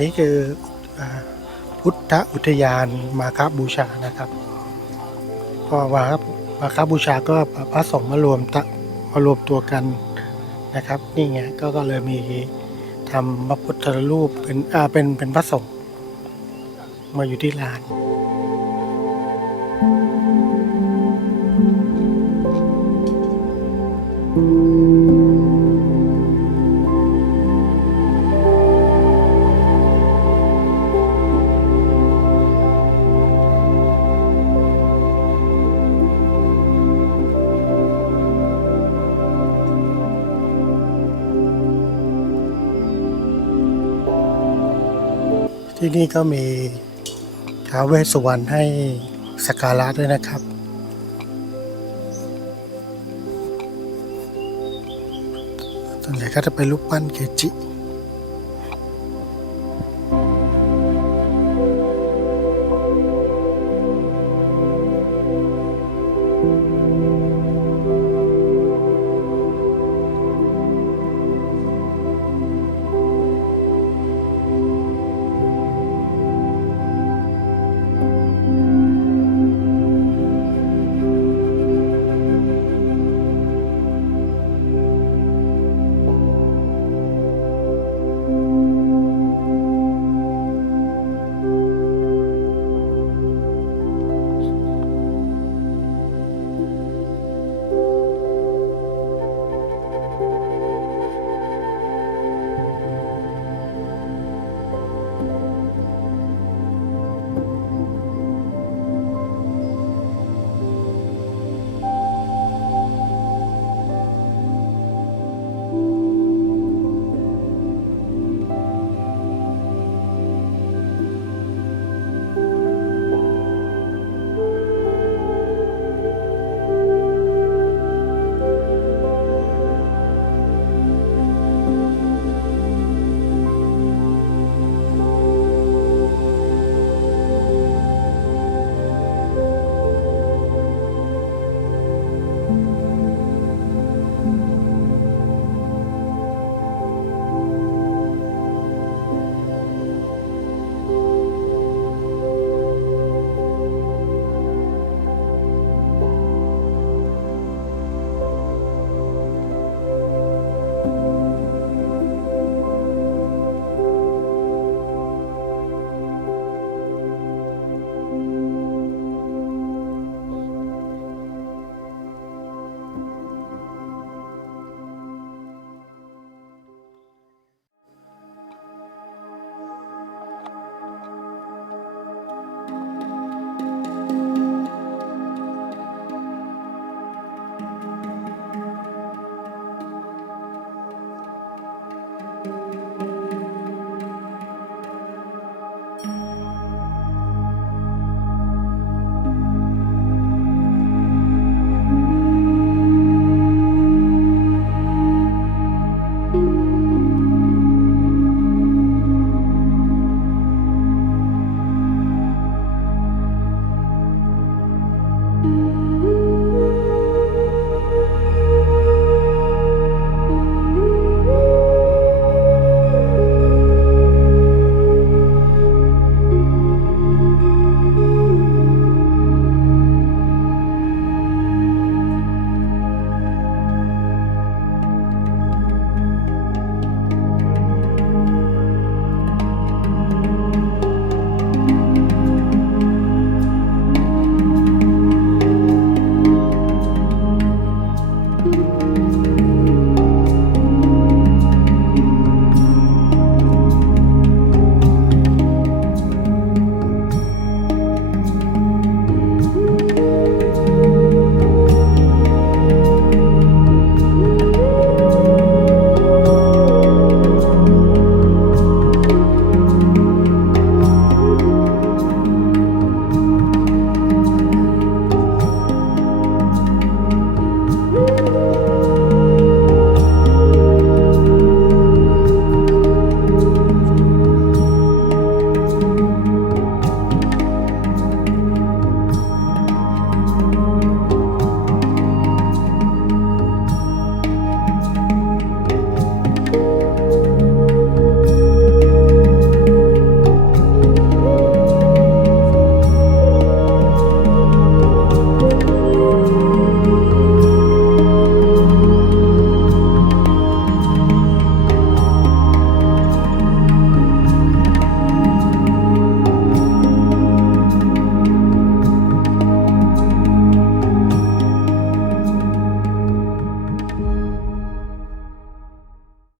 นี้คืออพุทธอุทยานมาคบูชานะครับพอมามาคบูชาก็พระสงฆ์มารวมตะมารวมตัวกันนะครับนี่ไงก็ก็เลยมีทำพระพุทธรูปเป็นอ่าเป็นเป็นพระสงฆ์มาอยู่ที่ลาน ที่นี่ก็มีท้าวเวสสุวรรณให้สักการะด้วยนะครับ ส่วนใหญ่ก็จะเป็นรูปปั้นเกจิ